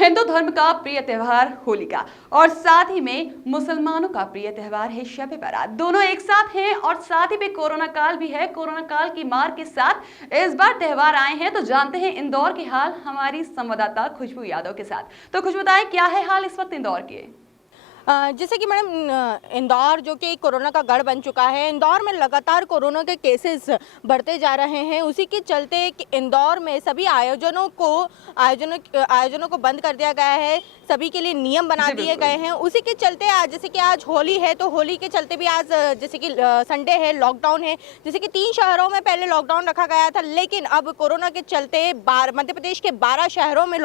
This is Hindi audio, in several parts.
हिंदू धर्म का प्रिय त्योहार होली का और साथ ही में मुसलमानों का प्रिय त्योहार है शब बारात। दोनों एक साथ हैं और साथ ही में कोरोना काल भी है। कोरोना काल की मार के साथ इस बार त्योहार आए हैं। तो जानते हैं इंदौर के हाल हमारी संवाददाता खुशबू यादव के साथ। तो खुशबू बताएं क्या है हाल इस वक्त इंदौर के। जैसे कि मैडम इंदौर जो कि कोरोना का गढ़ बन चुका है, इंदौर में लगातार कोरोना के केसेस बढ़ते जा रहे हैं। उसी के चलते इंदौर में सभी आयोजनों को बंद कर दिया गया है। सभी के लिए नियम बना दिए गए हैं। उसी के चलते आज जैसे कि आज होली है तो होली के चलते भी आज जैसे कि संडे है, लॉकडाउन है। जैसे कि 3 शहरों में पहले लॉकडाउन रखा गया था, लेकिन अब कोरोना के चलते मध्य प्रदेश के 12 शहरों में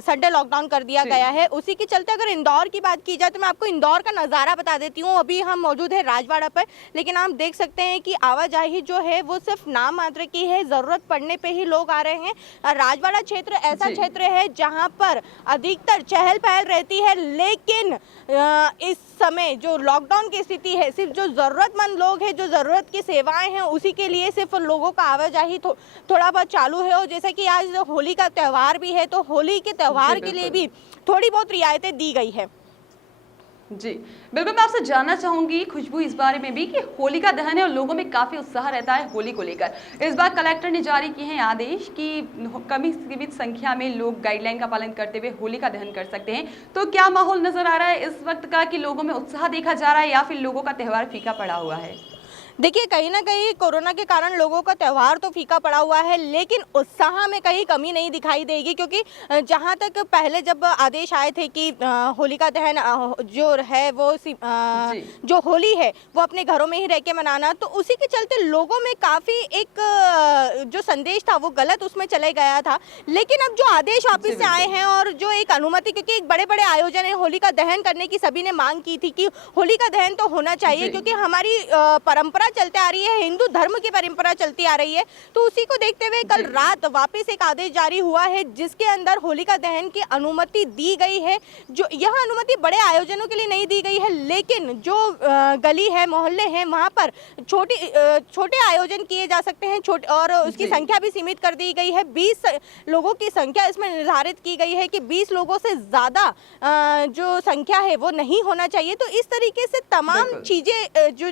संडे लॉकडाउन कर दिया गया है। उसी के चलते अगर इंदौर की बात की जाए तो मैं आपको इंदौर का नज़ारा बता देती हूँ। अभी हम मौजूद है राजवाड़ा पर, लेकिन आप देख सकते हैं कि आवाजाही जो है वो सिर्फ नाम मात्र की है, ज़रूरत पड़ने पे ही लोग आ रहे हैं। राजवाड़ा क्षेत्र ऐसा क्षेत्र है जहाँ पर अधिकतर चहल पहल रहती है, लेकिन इस समय जो लॉकडाउन की स्थिति है, सिर्फ जो ज़रूरतमंद लोग हैं, जो ज़रूरत की सेवाएं हैं, उसी के लिए सिर्फ लोगों का आवाजाही थोड़ा बहुत चालू है। और जैसे कि आज होली का त्यौहार भी है तो होली के त्यौहार के लिए भी थोड़ी बहुत रियायतें दी गई है। जी बिल्कुल, मैं आपसे जानना चाहूंगी खुशबू इस बारे में भी कि होली का दहन है और लोगों में काफी उत्साह रहता है होली को लेकर। इस बार कलेक्टर ने जारी किए हैं आदेश कि कमी सीमित संख्या में लोग गाइडलाइन का पालन करते हुए होली का दहन कर सकते हैं। तो क्या माहौल नजर आ रहा है इस वक्त का कि लोगों में उत्साह देखा जा रहा है या फिर लोगों का त्यौहार फीका पड़ा हुआ है? देखिए, कहीं ना कहीं कोरोना के कारण लोगों का त्यौहार तो फीका पड़ा हुआ है, लेकिन उत्साह में कहीं कमी नहीं दिखाई देगी। क्योंकि जहां तक पहले जब आदेश आए थे कि होली का दहन जो है वो जो होली है वो अपने घरों में ही रह के मनाना, तो उसी के चलते लोगों में काफ़ी एक जो संदेश था वो गलत उसमें चले गया था। लेकिन अब जो आदेश वापस से आए हैं और जो एक अनुमति, क्योंकि एक बड़े बड़े आयोजन है, होली का दहन करने की सभी ने मांग की थी कि होली का दहन तो होना चाहिए, क्योंकि हमारी परंपरा चलते आ रही है, हिंदू धर्म की परंपरा चलती आ रही है। तो उसी को देखते हुए कल रात वापस एक आदेश जारी हुआ है जिसके अंदर होलिका दहन की अनुमति दी गई है। जो यह अनुमति बड़े आयोजनों के लिए नहीं दी गई है, लेकिन जो गली है, मोहल्ले हैं, वहां पर छोटे आयोजन किए जा सकते हैं। और उसकी संख्या भी सीमित कर दी गई है। 20 लोगों की संख्या इसमें निर्धारित की गई है कि 20 लोगों से ज्यादा जो संख्या है वो नहीं होना चाहिए। तो इस तरीके से तमाम चीजें जो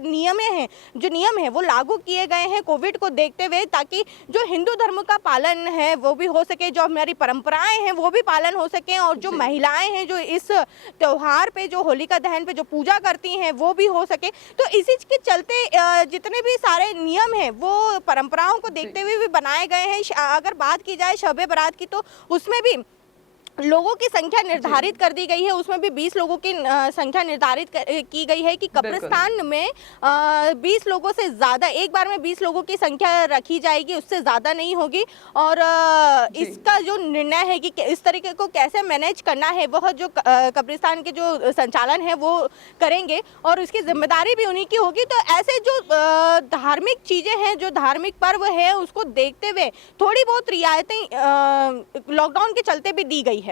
नियम है वो लागू किए गए हैं कोविड को देखते हुए, ताकि जो हिंदू धर्म का पालन है वो भी हो सके, जो हमारी परंपराएं हैं वो भी पालन हो सके, और जो महिलाएं हैं जो इस त्योहार पे, जो होलिका दहन पे जो पूजा करती हैं वो भी हो सके। तो इसी के चलते जितने भी सारे नियम हैं वो परंपराओं को देखते हुए भी बनाए गए हैं। अगर बात की जाए शब बारात की तो उसमें भी लोगों की संख्या निर्धारित कर दी गई है। उसमें भी 20 लोगों की संख्या निर्धारित की गई है कि कब्रिस्तान में 20 लोगों से ज़्यादा, एक बार में 20 लोगों की संख्या रखी जाएगी, उससे ज़्यादा नहीं होगी। और इसका जो निर्णय है कि इस तरीके को कैसे मैनेज करना है वह जो कब्रिस्तान के जो संचालन है वो करेंगे और उसकी जिम्मेदारी भी उन्हीं की होगी। तो ऐसे जो धार्मिक चीज़ें हैं, जो धार्मिक पर्व है, उसको देखते हुए थोड़ी बहुत रियायतें लॉकडाउन के चलते भी दी गई है।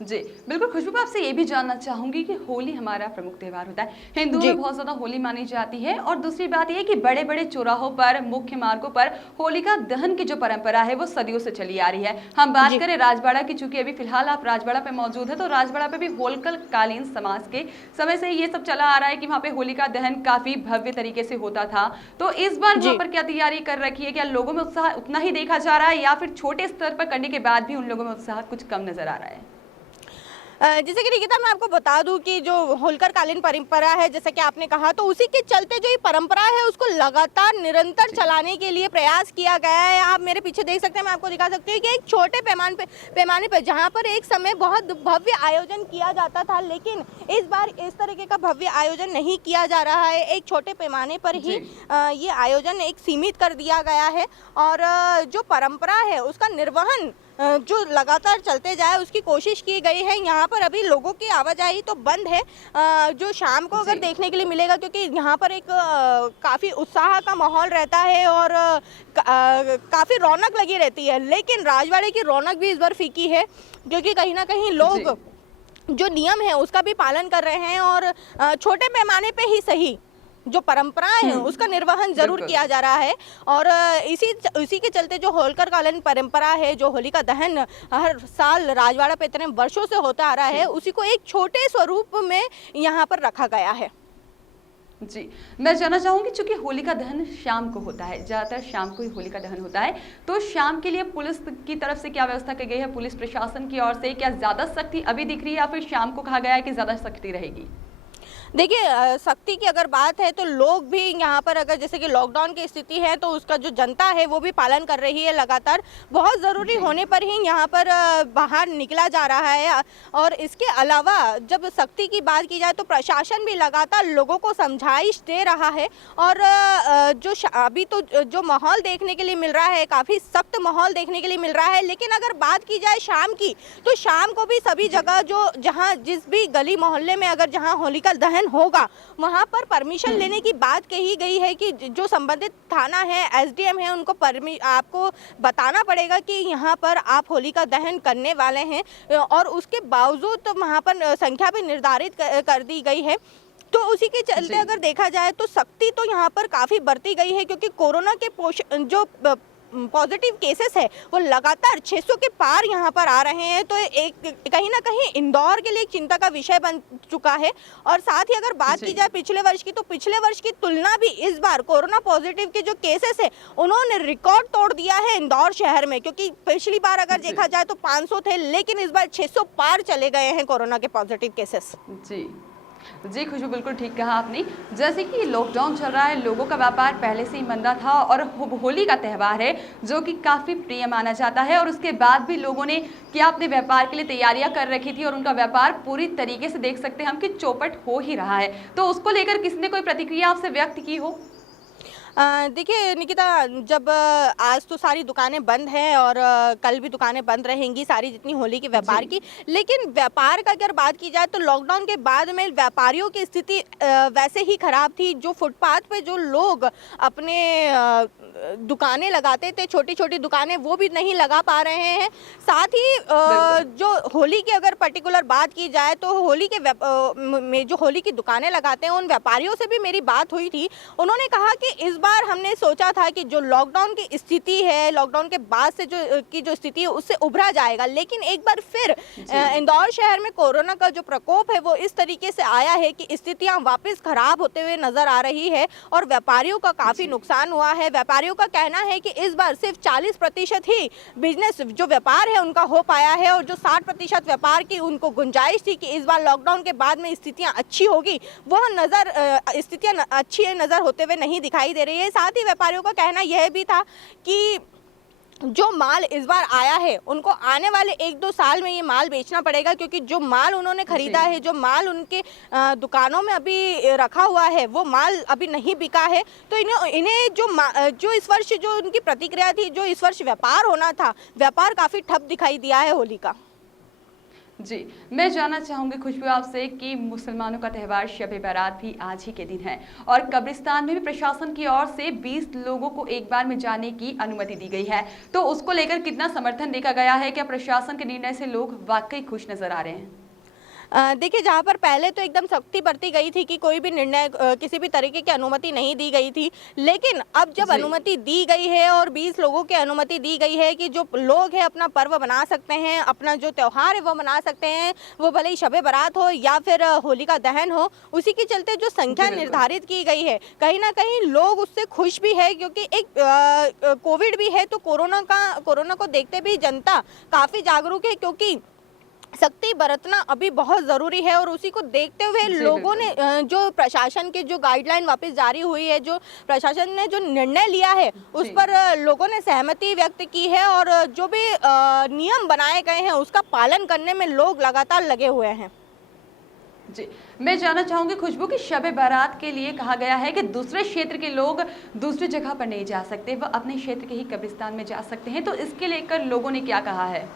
जी बिल्कुल खुशबू, आपसे ये भी जानना चाहूंगी कि होली हमारा प्रमुख त्योहार होता है, हिंदुओं में बहुत ज्यादा होली मानी जाती है। और दूसरी बात यह कि बड़े बड़े चौराहों पर, मुख्य मार्गों पर होलिका दहन की जो परंपरा है वो सदियों से चली आ रही है। हम बात करें राजवाड़ा की, चूंकि अभी फिलहाल आप राजवाड़ा पे मौजूद है, तो राजवाड़ा पे भी होलकर कालीन समाज के समय से ये सब चला आ रहा है कि वहाँ पे होलिका दहन काफी भव्य तरीके से होता था। तो इस बार वहाँ पर क्या तैयारी कर रखी है? क्या लोगों में उत्साह उतना ही देखा जा रहा है या फिर छोटे स्तर पर करने के बाद भी उन लोगों में उत्साह कुछ कम नजर आ रहा है? जैसे कि निकिता, मैं आपको बता दूं कि जो होलकर कालीन परंपरा है, जैसे कि आपने कहा, तो उसी के चलते जो ये परंपरा है उसको लगातार निरंतर चलाने के लिए प्रयास किया गया है। आप मेरे पीछे देख सकते हैं, मैं आपको दिखा सकती हूँ कि एक छोटे पैमाने पर जहाँ पर एक समय बहुत भव्य आयोजन किया जाता था, लेकिन इस बार इस तरीके का भव्य आयोजन नहीं किया जा रहा है। एक छोटे पैमाने पर ही ये आयोजन एक सीमित कर दिया गया है और जो परंपरा है उसका निर्वहन जो लगातार चलते जाए उसकी कोशिश की गई है। यहाँ पर अभी लोगों की आवाजाही तो बंद है, जो शाम को अगर देखने के लिए मिलेगा, क्योंकि यहाँ पर एक काफ़ी उत्साह का माहौल रहता है और काफ़ी रौनक लगी रहती है। लेकिन राजवाड़े की रौनक भी इस बार फीकी है, क्योंकि कहीं ना कहीं लोग जो नियम है उसका भी पालन कर रहे हैं और छोटे पैमाने पे ही सही जो परंपराएं हैं उसका निर्वहन जरूर बिल्कुल। किया जा रहा है। और इसी के चलते जो होलकर कालीन परंपरा है, जो होलिका दहन हर साल राजवाड़ा पे इतने वर्षों से होता आ रहा है, उसी को एक छोटे स्वरूप में यहाँ पर रखा गया है। जी, मैं जानना चाहूंगी, चूंकि होलिका दहन शाम को होता है, ज्यादातर शाम को ही होलिका दहन होता है, तो शाम के लिए पुलिस की तरफ से क्या व्यवस्था की गई है? पुलिस प्रशासन की ओर से क्या ज्यादा सख्ती अभी दिख रही है, या फिर शाम को कहा गया है कि ज्यादा सख्ती रहेगी? देखिए, सख्ती की अगर बात है तो लोग भी यहाँ पर, अगर जैसे कि लॉकडाउन की स्थिति है तो उसका जो जनता है वो भी पालन कर रही है लगातार। बहुत ज़रूरी होने पर ही यहाँ पर बाहर निकला जा रहा है। और इसके अलावा जब सख्ती की बात की जाए तो प्रशासन भी लगातार लोगों को समझाइश दे रहा है। और अभी तो जो माहौल देखने के लिए मिल रहा है, काफ़ी सख्त माहौल देखने के लिए मिल रहा है। लेकिन अगर बात की जाए शाम की, तो शाम को भी सभी जगह जहाँ जिस भी गली मोहल्ले में अगर जहाँ होलिका दहन होगा, वहां पर परमिशन लेने की बात कही गई है कि जो संबंधित थाना है, एसडीएम है, उनको आपको बताना पड़ेगा कि यहाँ पर आप होलिका दहन करने वाले हैं। और उसके बावजूद तो वहाँ पर संख्या भी निर्धारित कर दी गई है। तो उसी के चलते अगर देखा जाए तो सख्ती तो यहाँ पर काफ़ी बरती गई है, क्योंकि कोरोना के जो पॉजिटिव केसेस है वो लगातार 600 के पार यहाँ पर आ रहे हैं। तो एक कहीं ना कहीं इंदौर के लिए एक चिंता का विषय बन चुका है। और साथ ही अगर बात की जाए पिछले वर्ष की, तो पिछले वर्ष की तुलना भी इस बार कोरोना पॉजिटिव के जो केसेस है उन्होंने रिकॉर्ड तोड़ दिया है इंदौर शहर में। क्योंकि पिछली बार अगर देखा जाए तो 500 थे, लेकिन इस बार 600 पार चले गए हैं कोरोना के पॉजिटिव केसेस। जी खुशबू, बिल्कुल ठीक कहा आपने। जैसे कि लॉकडाउन चल रहा है, लोगों का व्यापार पहले से ही मंदा था, और होली का त्यौहार है जो कि काफ़ी प्रिय माना जाता है, और उसके बाद भी लोगों ने क्या अपने व्यापार के लिए तैयारियां कर रखी थी, और उनका व्यापार पूरी तरीके से देख सकते हैं हम कि चौपट हो ही रहा है। तो उसको लेकर किसी ने कोई प्रतिक्रिया आपसे व्यक्त की हो? देखिए निकिता, जब आज तो सारी दुकानें बंद हैं और कल भी दुकानें बंद रहेंगी सारी जितनी होली के व्यापार की। लेकिन व्यापार का अगर बात की जाए तो लॉकडाउन के बाद में व्यापारियों की स्थिति वैसे ही खराब थी। जो फुटपाथ पे जो लोग अपने दुकानें लगाते थे, छोटी छोटी दुकानें, वो भी नहीं लगा पा रहे हैं। साथ ही जो होली की अगर पर्टिकुलर बात की जाए तो होली के में जो होली की दुकानें लगाते हैं उन व्यापारियों से भी मेरी बात हुई थी। उन्होंने कहा कि इस बार हमने सोचा था कि जो लॉकडाउन की स्थिति है, लॉकडाउन के बाद से जो स्थिति है उससे उभरा जाएगा, लेकिन एक बार फिर इंदौर शहर में कोरोना का जो प्रकोप है वो इस तरीके से आया है कि स्थितियां वापस खराब होते हुए नजर आ रही है और व्यापारियों का काफी नुकसान हुआ है। व्यापारियों का कहना है कि इस बार सिर्फ 40% ही बिजनेस जो व्यापार है उनका हो पाया है, और जो 60% व्यापार की उनको गुंजाइश थी कि इस बार लॉकडाउन के बाद में स्थितियां अच्छी होगी, वह स्थितियां अच्छी नजर होते हुए नहीं दिखाई दे रही है। साथ ही व्यापारियों का कहना यह भी था कि जो माल इस बार आया है उनको आने वाले 1-2 साल में ये माल बेचना पड़ेगा, क्योंकि जो माल उन्होंने खरीदा है, जो माल उनके दुकानों में अभी रखा हुआ है, वो माल अभी नहीं बिका है। तो इन्हें जो इस वर्ष जो उनकी प्रतिक्रिया थी, जो इस वर्ष व्यापार होना था, व्यापार काफ़ी ठप दिखाई दिया है होली का। जी, मैं जानना चाहूँगी खुशबू आपसे कि मुसलमानों का त्यौहार शब बारात भी आज ही के दिन है, और कब्रिस्तान में भी प्रशासन की ओर से 20 लोगों को एक बार में जाने की अनुमति दी गई है। तो उसको लेकर कितना समर्थन देखा गया है? क्या प्रशासन के निर्णय से लोग वाकई खुश नजर आ रहे हैं? देखिए, जहाँ पर पहले तो एकदम सख्ती बरती गई थी कि कोई भी निर्णय किसी भी तरीके की अनुमति नहीं दी गई थी, लेकिन अब जब अनुमति दी गई है और 20 लोगों की अनुमति दी गई है कि जो लोग हैं अपना पर्व मना सकते हैं, अपना जो त्यौहार है वो मना सकते हैं, वो भले ही शबे बारात हो या फिर होलिका दहन हो, उसी के चलते जो संख्या निर्धारित की गई है, कहीं ना कहीं लोग उससे खुश भी है, क्योंकि एक कोविड भी है तो कोरोना को देखते भी जनता काफ़ी जागरूक है, क्योंकि सख्ती बरतना अभी बहुत ज़रूरी है। और उसी को देखते हुए लोगों ने जो प्रशासन के जो गाइडलाइन वापस जारी हुई है, जो प्रशासन ने जो निर्णय लिया है उस पर लोगों ने सहमति व्यक्त की है, और जो भी नियम बनाए गए हैं उसका पालन करने में लोग लगातार लगे हुए हैं। जी, मैं जानना चाहूंगी खुशबू कि शब बारात के लिए कहा गया है कि दूसरे क्षेत्र के लोग दूसरी जगह पर नहीं जा सकते, वह अपने क्षेत्र के ही कब्रिस्तान में जा सकते हैं। तो इसके लेकर लोगों ने क्या कहा है?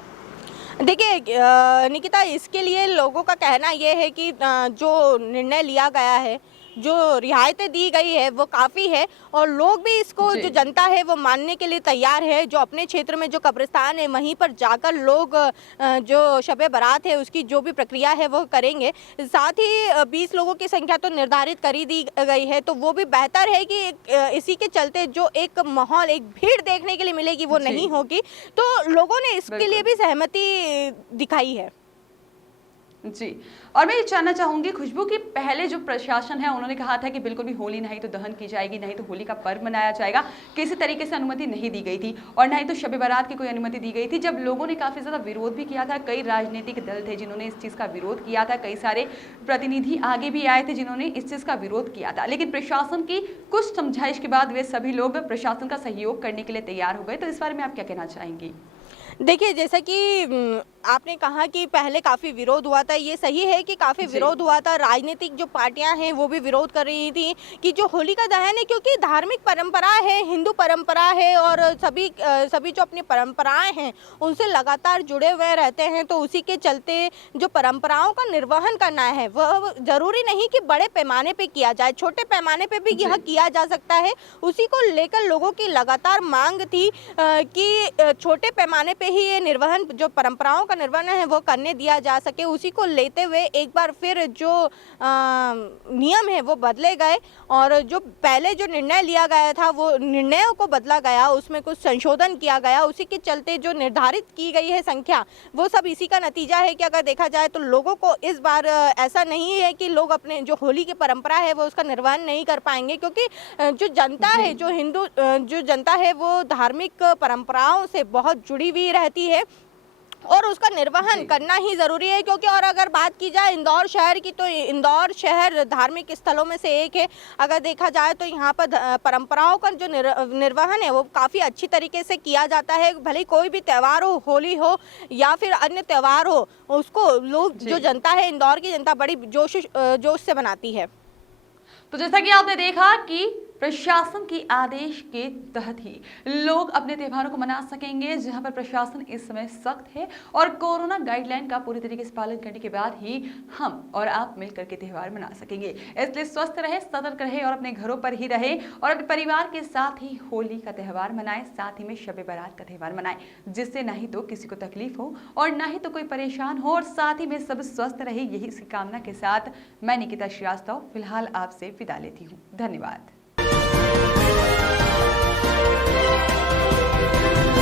देखिए निकिता, इसके लिए लोगों का कहना यह है कि जो निर्णय लिया गया है जो रियायतें दी गई है वो काफ़ी है, और लोग भी इसको, जी। जो जनता है वो मानने के लिए तैयार है। जो अपने क्षेत्र में जो कब्रिस्तान है वहीं पर जाकर लोग जो शब बारात है उसकी जो भी प्रक्रिया है वो करेंगे। साथ ही 20 लोगों की संख्या तो निर्धारित कर ही दी गई है, तो वो भी बेहतर है कि इसी के चलते जो एक माहौल, एक भीड़ देखने के लिए मिलेगी वो जी, नहीं होगी। तो लोगों ने इसके लिए बिल्कुल। भी सहमति दिखाई है। जी। और मैं ये जानना चाहूँगी खुशबू कि पहले जो प्रशासन है उन्होंने कहा था कि बिल्कुल भी होली नहीं तो दहन की जाएगी, नहीं तो होली का पर्व मनाया जाएगा। किसी तरीके से अनुमति नहीं दी गई थी और ना ही तो शब बारात की कोई अनुमति दी गई थी। जब लोगों ने काफ़ी ज़्यादा विरोध भी किया था, कई राजनीतिक दल थे जिन्होंने इस चीज़ का विरोध किया था, कई सारे प्रतिनिधि आगे भी आए थे जिन्होंने इस चीज़ का विरोध किया था। लेकिन प्रशासन की कुछ समझाइश के बाद वे सभी लोग प्रशासन का सहयोग करने के लिए तैयार हो गए। तो इस बारे में आप क्या कहना चाहेंगी? देखिए, जैसा कि आपने कहा कि पहले काफ़ी विरोध हुआ था, ये सही है कि काफ़ी जी, विरोध हुआ था। राजनीतिक जो पार्टियां हैं वो भी विरोध कर रही थी कि जो होलिका दहन है, क्योंकि धार्मिक परंपरा है, हिंदू परंपरा है, और सभी जो अपनी परंपराएं हैं उनसे लगातार जुड़े हुए रहते हैं। तो उसी के चलते जो परंपराओं का निर्वहन करना है वह ज़रूरी नहीं कि बड़े पैमाने पे किया जाए, छोटे पैमाने पे भी यह जी, किया जा सकता है। उसी को लेकर लोगों की लगातार मांग थी कि छोटे पैमाने पे ही ये निर्वहन, जो परंपराओं का निर्वहन है वो करने दिया जा सके। उसी को लेते हुए एक बार फिर जो नियम है वो बदले गए, और जो पहले जो निर्णय लिया गया था वो निर्णयों को बदला गया, उसमें कुछ संशोधन किया गया। उसी के चलते जो निर्धारित की गई है संख्या, वो सब इसी का नतीजा है कि अगर देखा जाए तो लोगों को इस बार ऐसा नहीं है कि लोग अपने जो होली की परंपरा है वो उसका निर्वहन नहीं कर पाएंगे, क्योंकि जो जनता जी, है, जो जनता है वो धार्मिक परंपराओं से बहुत जुड़ी हुई रहती है, और उसका निर्वहन जी, करना ही ज़रूरी है। क्योंकि और अगर बात की जाए इंदौर शहर की, तो इंदौर शहर धार्मिक स्थलों में से एक है। अगर देखा जाए तो यहाँ पर परंपराओं का जो निर्वहन है वो काफ़ी अच्छी तरीके से किया जाता है। भले ही कोई भी त्यौहार हो, होली हो या फिर अन्य त्यौहार हो, उसको लोग, जो जी। जनता है, इंदौर की जनता बड़ी जोश से मनाती है। तो जैसा कि आपने देखा कि प्रशासन के आदेश के तहत ही लोग अपने त्योहारों को मना सकेंगे, जहां पर प्रशासन इस समय सख्त है और कोरोना गाइडलाइन का पूरी तरीके से पालन करने के बाद ही हम और आप मिलकर के त्योहार मना सकेंगे। इसलिए स्वस्थ रहे, सतर्क रहे और अपने घरों पर ही रहे और अपने परिवार के साथ ही होली का त्यौहार मनाएं, साथ ही में शब बारात का त्यौहार मनाएं, जिससे ना ही तो किसी को तकलीफ हो और ना ही तो कोई परेशान हो और साथ ही में सब स्वस्थ रहे, यही इसी कामना के साथ मैं निकिता श्रीवास्तव फिलहाल आपसे विदा लेती हूँ। धन्यवाद।